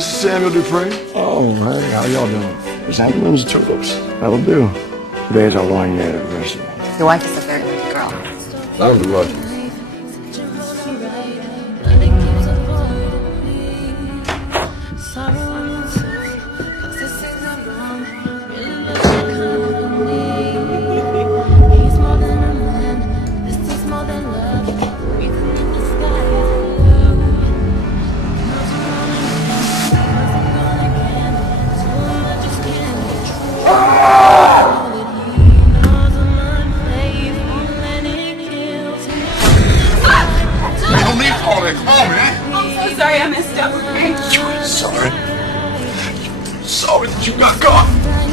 this is Samuel Dupre. Oh, hey, how y'all doing? Chrysanthemums and tulips. That'll do. Today's our one-year anniversary. Your wife is a very lucky girl. That was lucky. Sorry I messed up. You ain't sorry. Sorry that you got caught.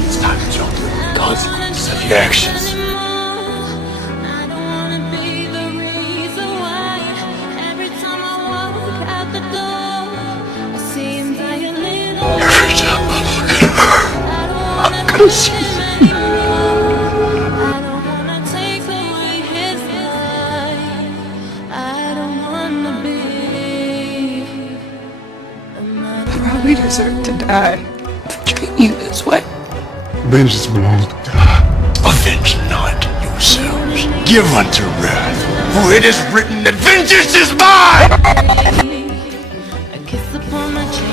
It's time to jump to the consequences of your actions. Every time I look at her, I'm gonna see We deserve to die to treat you this way. vengeance belongs to God. Avenge not yourselves. Give unto wrath, for it is written that vengeance is mine! A kiss upon my cheek.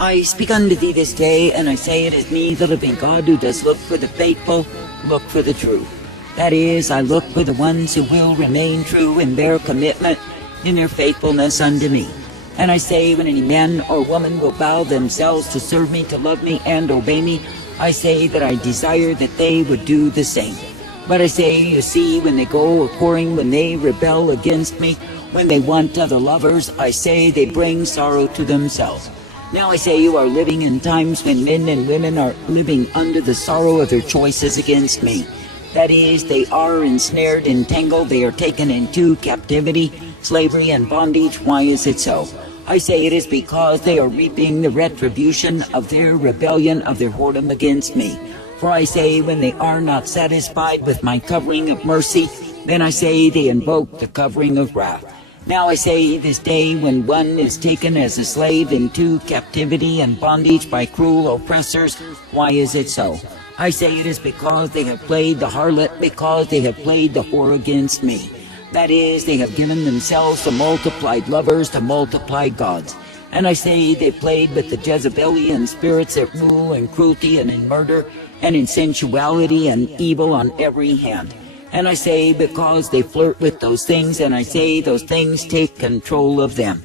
I speak unto thee this day, and I say it is me, the living God, who does look for the faithful, look for the true. That is, I look for the ones who will remain true in their commitment, in their faithfulness unto me. And I say, when any man or woman will bow themselves to serve me, to love me, and obey me, I say that I desire that they would do the same. But I say, you see, when they go a-whoring, when they rebel against me, when they want other lovers, I say they bring sorrow to themselves. Now I say you are living in times when men and women are living under the sorrow of their choices against me. That is, they are ensnared, entangled, they are taken into captivity, slavery, and bondage. Why is it so? I say it is because they are reaping the retribution of their rebellion, of their whoredom against me. For I say, when they are not satisfied with my covering of mercy, then I say they invoke the covering of wrath. Now I say this day, when one is taken as a slave into captivity and bondage by cruel oppressors, why is it so? I say it is because they have played the harlot, because they have played the whore against me. That is, they have given themselves to multiplied lovers, to multiplied gods. And I say they played with the Jezebelian spirits that rule in cruelty and in murder, and in sensuality and evil on every hand. And I say because they flirt with those things, and I say those things take control of them.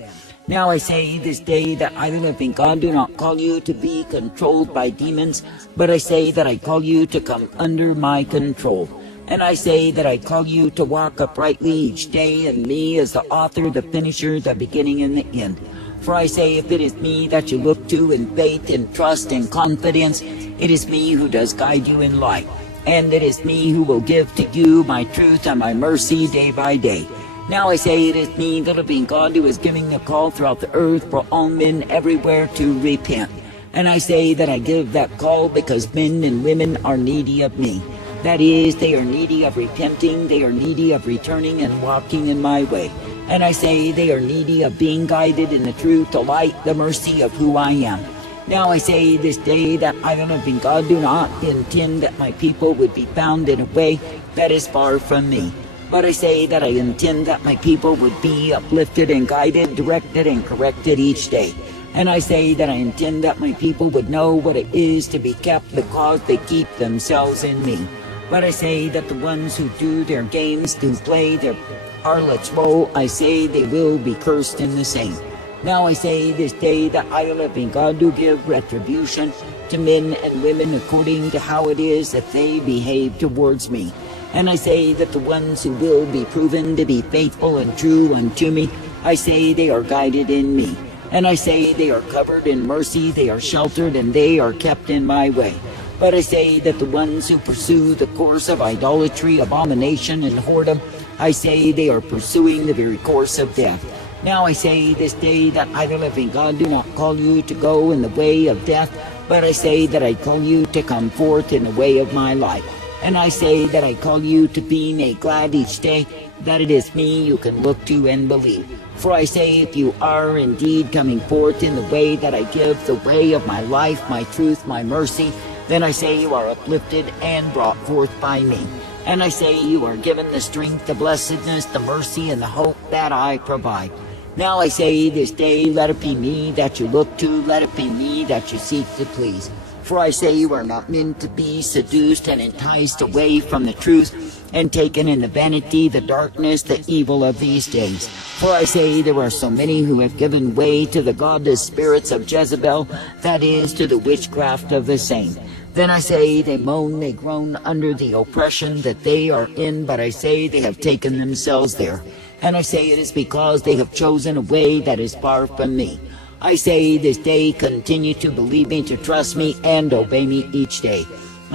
Now I say this day that I, the living God, do not call you to be controlled by demons, but I say that I call you to come under my control. And I say that I call you to walk uprightly each day in me as the author, the finisher, the beginning and the end. For I say, if it is me that you look to in faith, in trust, in confidence, it is me who does guide you in life. And it is me who will give to you my truth and my mercy day by day. Now I say it is me, the living God, who is giving a call throughout the earth for all men everywhere to repent. And I say that I give that call because men and women are needy of me. That is, they are needy of repenting, they are needy of returning and walking in my way. And I say they are needy of being guided in the truth, the light, the mercy of who I am. Now I say this day that I, the living God, do not intend that my people would be found in a way that is far from me. But I say that I intend that my people would be uplifted and guided, directed and corrected each day. And I say that I intend that my people would know what it is to be kept because they keep themselves in me. But I say that the ones who do their games, who play their harlot's role, I say they will be cursed in the same. Now I say this day that I, the living God, do give retribution to men and women according to how it is that they behave towards me. And I say that the ones who will be proven to be faithful and true unto me, I say they are guided in me. And I say they are covered in mercy, they are sheltered, and they are kept in my way. But I say that the ones who pursue the course of idolatry, abomination, and whoredom, I say they are pursuing the very course of death. Now I say this day that I, the living God, do not call you to go in the way of death, but I say that I call you to come forth in the way of my life. And I say that I call you to be made glad each day, that it is me you can look to and believe. For I say, if you are indeed coming forth in the way that I give, the way of my life, my truth, my mercy, then I say you are uplifted and brought forth by me. And I say you are given the strength, the blessedness, the mercy, and the hope that I provide. Now I say this day, let it be me that you look to, let it be me that you seek to please. For I say you are not meant to be seduced and enticed away from the truth and taken in the vanity, the darkness, the evil of these days. For I say there are so many who have given way to the godless spirits of Jezebel, that is, to the witchcraft of the same. Then I say they moan, they groan under the oppression that they are in, but I say they have taken themselves there. And I say it is because they have chosen a way that is far from me. I say this day, continue to believe me, to trust me, and obey me each day.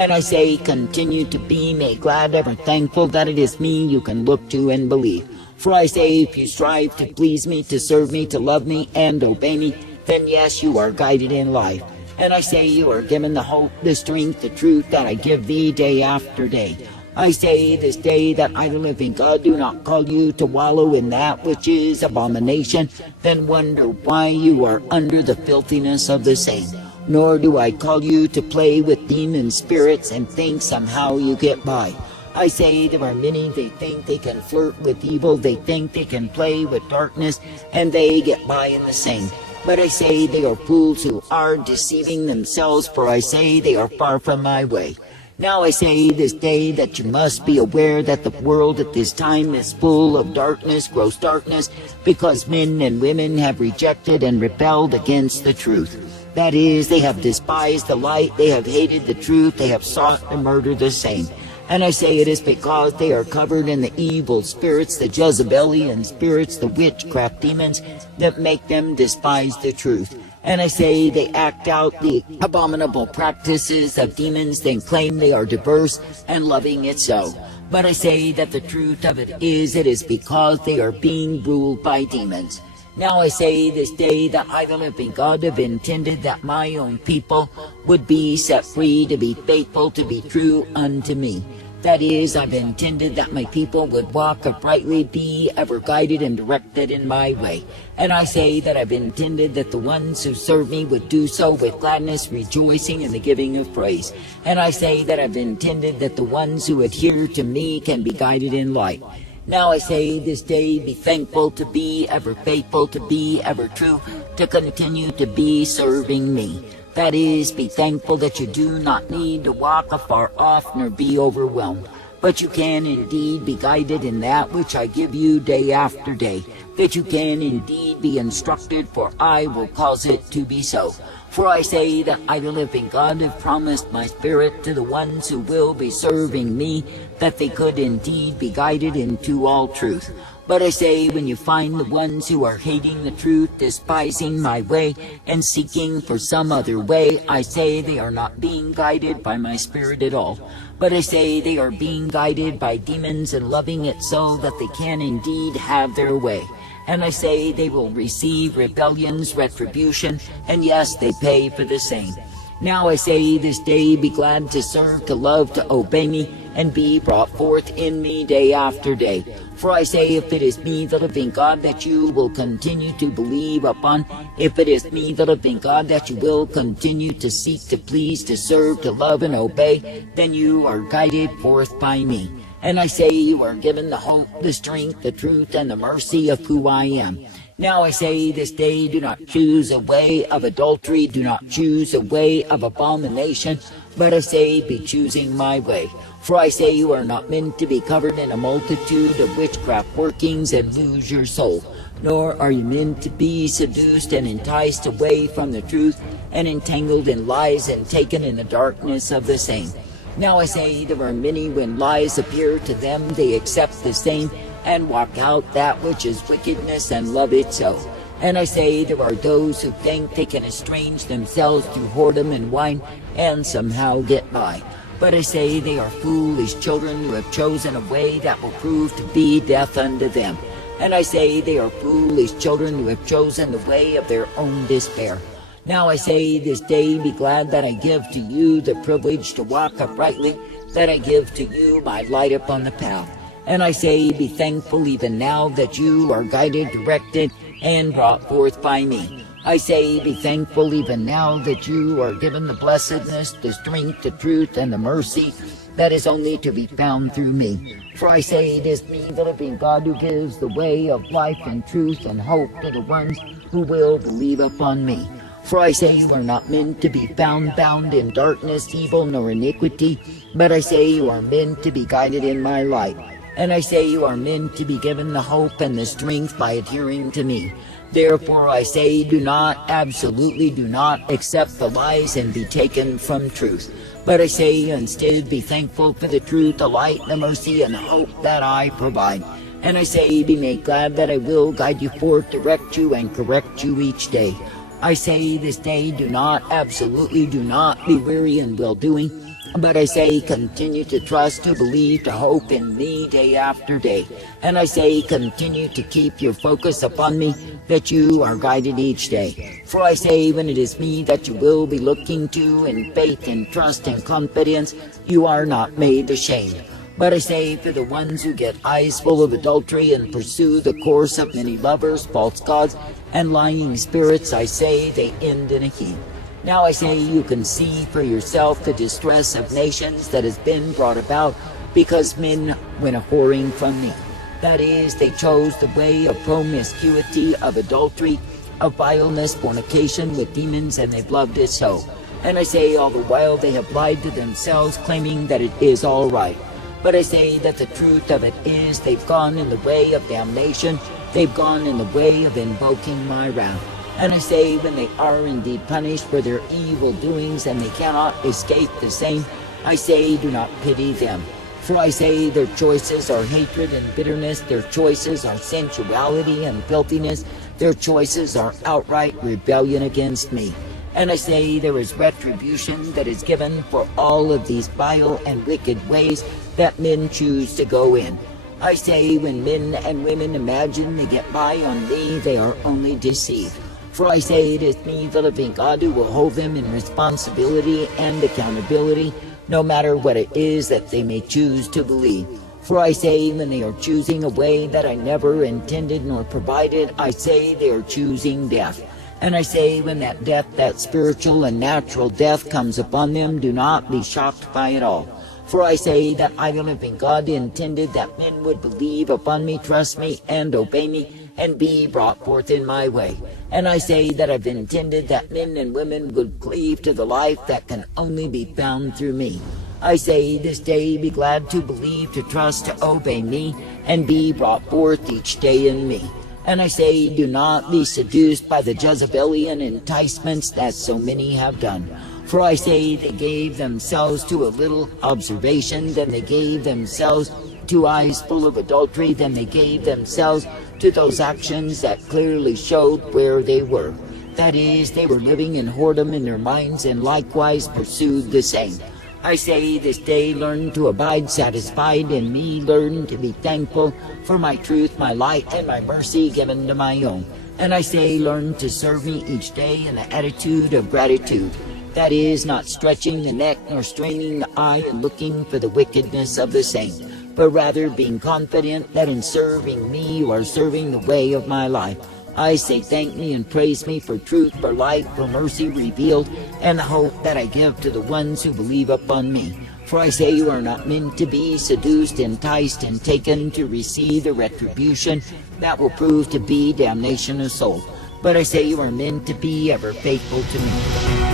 And I say, continue to be made glad, ever thankful that it is me you can look to and believe. For I say, if you strive to please me, to serve me, to love me, and obey me, then yes, you are guided in life. And I say you are given the hope, the strength, the truth that I give thee day after day. I say this day that I, the living God, do not call you to wallow in that which is abomination, then wonder why you are under the filthiness of the same. Nor do I call you to play with demon spirits and think somehow you get by. I say there are many, they think they can flirt with evil, they think they can play with darkness, and they get by in the same. But I say they are fools who are deceiving themselves, for I say they are far from my way. Now I say this day that you must be aware that the world at this time is full of darkness, gross darkness, because men and women have rejected and rebelled against the truth. That is, they have despised the light, they have hated the truth, they have sought to murder the same. And I say it is because they are covered in the evil spirits, the Jezebelian spirits, the witchcraft demons, that make them despise the truth. And I say they act out the abominable practices of demons, then claim they are diverse and loving it so. But I say that the truth of it is because they are being ruled by demons. Now I say this day that I, the living God, have intended that my own people would be set free, to be faithful, to be true unto me. That is, I've intended that my people would walk uprightly, be ever guided and directed in my way. And I say that I've intended that the ones who serve me would do so with gladness, rejoicing in the giving of praise. And I say that I've intended that the ones who adhere to me can be guided in light. Now I say this day, be thankful, to be ever faithful, to be ever true, to continue to be serving me. That is, be thankful that you do not need to walk afar off nor be overwhelmed, but you can indeed be guided in that which I give you day after day, that you can indeed be instructed, for I will cause it to be so. For I say that I, the living God, have promised my Spirit to the ones who will be serving me, that they could indeed be guided into all truth. But I say, when you find the ones who are hating the truth, despising my way, and seeking for some other way, I say they are not being guided by my Spirit at all. But I say they are being guided by demons and loving it so that they can indeed have their way. And I say they will receive rebellions, retribution, and yes, they pay for the same. Now I say this day, be glad to serve, to love, to obey me, and be brought forth in me day after day. For I say, if it is me, the living God, that you will continue to believe upon, if it is me, the living God, that you will continue to seek, to please, to serve, to love, and obey, then you are guided forth by me. And I say you are given the hope, the strength, the truth, and the mercy of who I am. Now I say this day, do not choose a way of adultery, do not choose a way of abomination, but I say, be choosing my way. For I say you are not meant to be covered in a multitude of witchcraft workings and lose your soul, nor are you meant to be seduced and enticed away from the truth and entangled in lies and taken in the darkness of the same. Now I say there are many, when lies appear to them, they accept the same and walk out that which is wickedness and love it so. And I say there are those who think they can estrange themselves through whoredom and wine and somehow get by. But I say they are foolish children who have chosen a way that will prove to be death unto them. And I say they are foolish children who have chosen the way of their own despair. Now I say this day be glad that I give to you the privilege to walk uprightly, that I give to you my light upon the path. And I say be thankful even now that you are guided, directed, and brought forth by me. I say be thankful even now that you are given the blessedness, the strength, the truth, and the mercy that is only to be found through me. For I say it is me, the living God, who gives the way of life and truth and hope to the ones who will believe upon me. For I say you are not meant to be found bound in darkness, evil, nor iniquity, but I say you are meant to be guided in my light. And I say you are meant to be given the hope and the strength by adhering to me. Therefore I say do not, absolutely do not accept the lies and be taken from truth. But I say instead be thankful for the truth, the light, the mercy, and the hope that I provide. And I say be made glad that I will guide you forth, direct you, and correct you each day. I say this day do not, absolutely do not be weary in well-doing. But I say continue to trust, to believe, to hope in me day after day. And I say continue to keep your focus upon me, that you are guided each day. For I say when it is me that you will be looking to in faith and trust and confidence, you are not made ashamed. But I say for the ones who get eyes full of adultery and pursue the course of many lovers, false gods, and lying spirits, I say they end in a heap. Now I say you can see for yourself the distress of nations that has been brought about because men went a-whoring from me. That is, they chose the way of promiscuity, of adultery, of vileness, fornication with demons, and they've loved it so. And I say all the while they have lied to themselves, claiming that it is all right. But I say that the truth of it is they've gone in the way of damnation, they've gone in the way of invoking my wrath. And I say when they are indeed punished for their evil doings and they cannot escape the same, I say do not pity them. For I say their choices are hatred and bitterness, their choices are sensuality and filthiness, their choices are outright rebellion against me. And I say there is retribution that is given for all of these vile and wicked ways that men choose to go in. I say when men and women imagine they get by on me, they are only deceived. For I say it is me, the living God, who will hold them in responsibility and accountability, no matter what it is that they may choose to believe. For I say when they are choosing a way that I never intended nor provided, I say they are choosing death. And I say when that death, that spiritual and natural death comes upon them, do not be shocked by it all. For I say that I, the living God, intended that men would believe upon me, trust me, and obey me, and be brought forth in my way. And I say that I've intended that men and women would cleave to the life that can only be found through me. I say this day be glad to believe, to trust, to obey me, and be brought forth each day in me. And I say do not be seduced by the Jezebelian enticements that so many have done. For I say they gave themselves to a little observation, then they gave themselves to eyes full of adultery, then they gave themselves to those actions that clearly showed where they were. That is, they were living in whoredom in their minds, and likewise pursued the same. I say this day learn to abide satisfied in me, learn to be thankful for my truth, my light, and my mercy given to my own. And I say learn to serve me each day in the attitude of gratitude. That is, not stretching the neck nor straining the eye and looking for the wickedness of the saint, but rather being confident that in serving me you are serving the way of my life. I say thank me and praise me for truth, for light, for mercy revealed, and the hope that I give to the ones who believe upon me. For I say you are not meant to be seduced, enticed, and taken to receive the retribution that will prove to be damnation of soul. But I say you are meant to be ever faithful to me.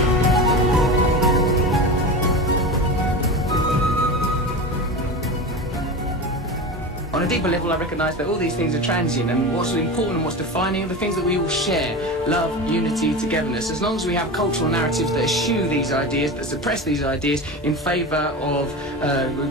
I a deeper level, I recognise that all these things are transient, and what's important and what's defining are the things that we all share: love, unity, togetherness. As long as we have cultural narratives that eschew these ideas, that suppress these ideas in favour of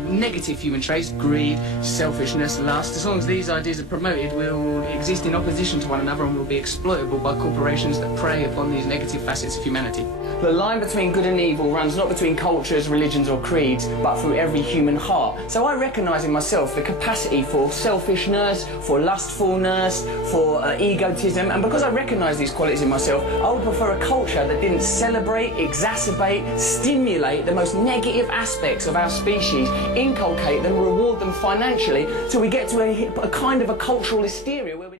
negative human traits, greed, selfishness, lust, as long as these ideas are promoted, we'll exist in opposition to one another and will be exploitable by corporations that prey upon these negative facets of humanity. The line between good and evil runs not between cultures, religions or creeds, but through every human heart. So I recognise in myself the capacity for selfishness, for lustfulness, for egotism, and because I recognise these qualities in myself, I would prefer a culture that didn't celebrate, exacerbate, stimulate the most negative aspects of our species, inculcate them, reward them financially, till we get to a kind of a cultural hysteria where we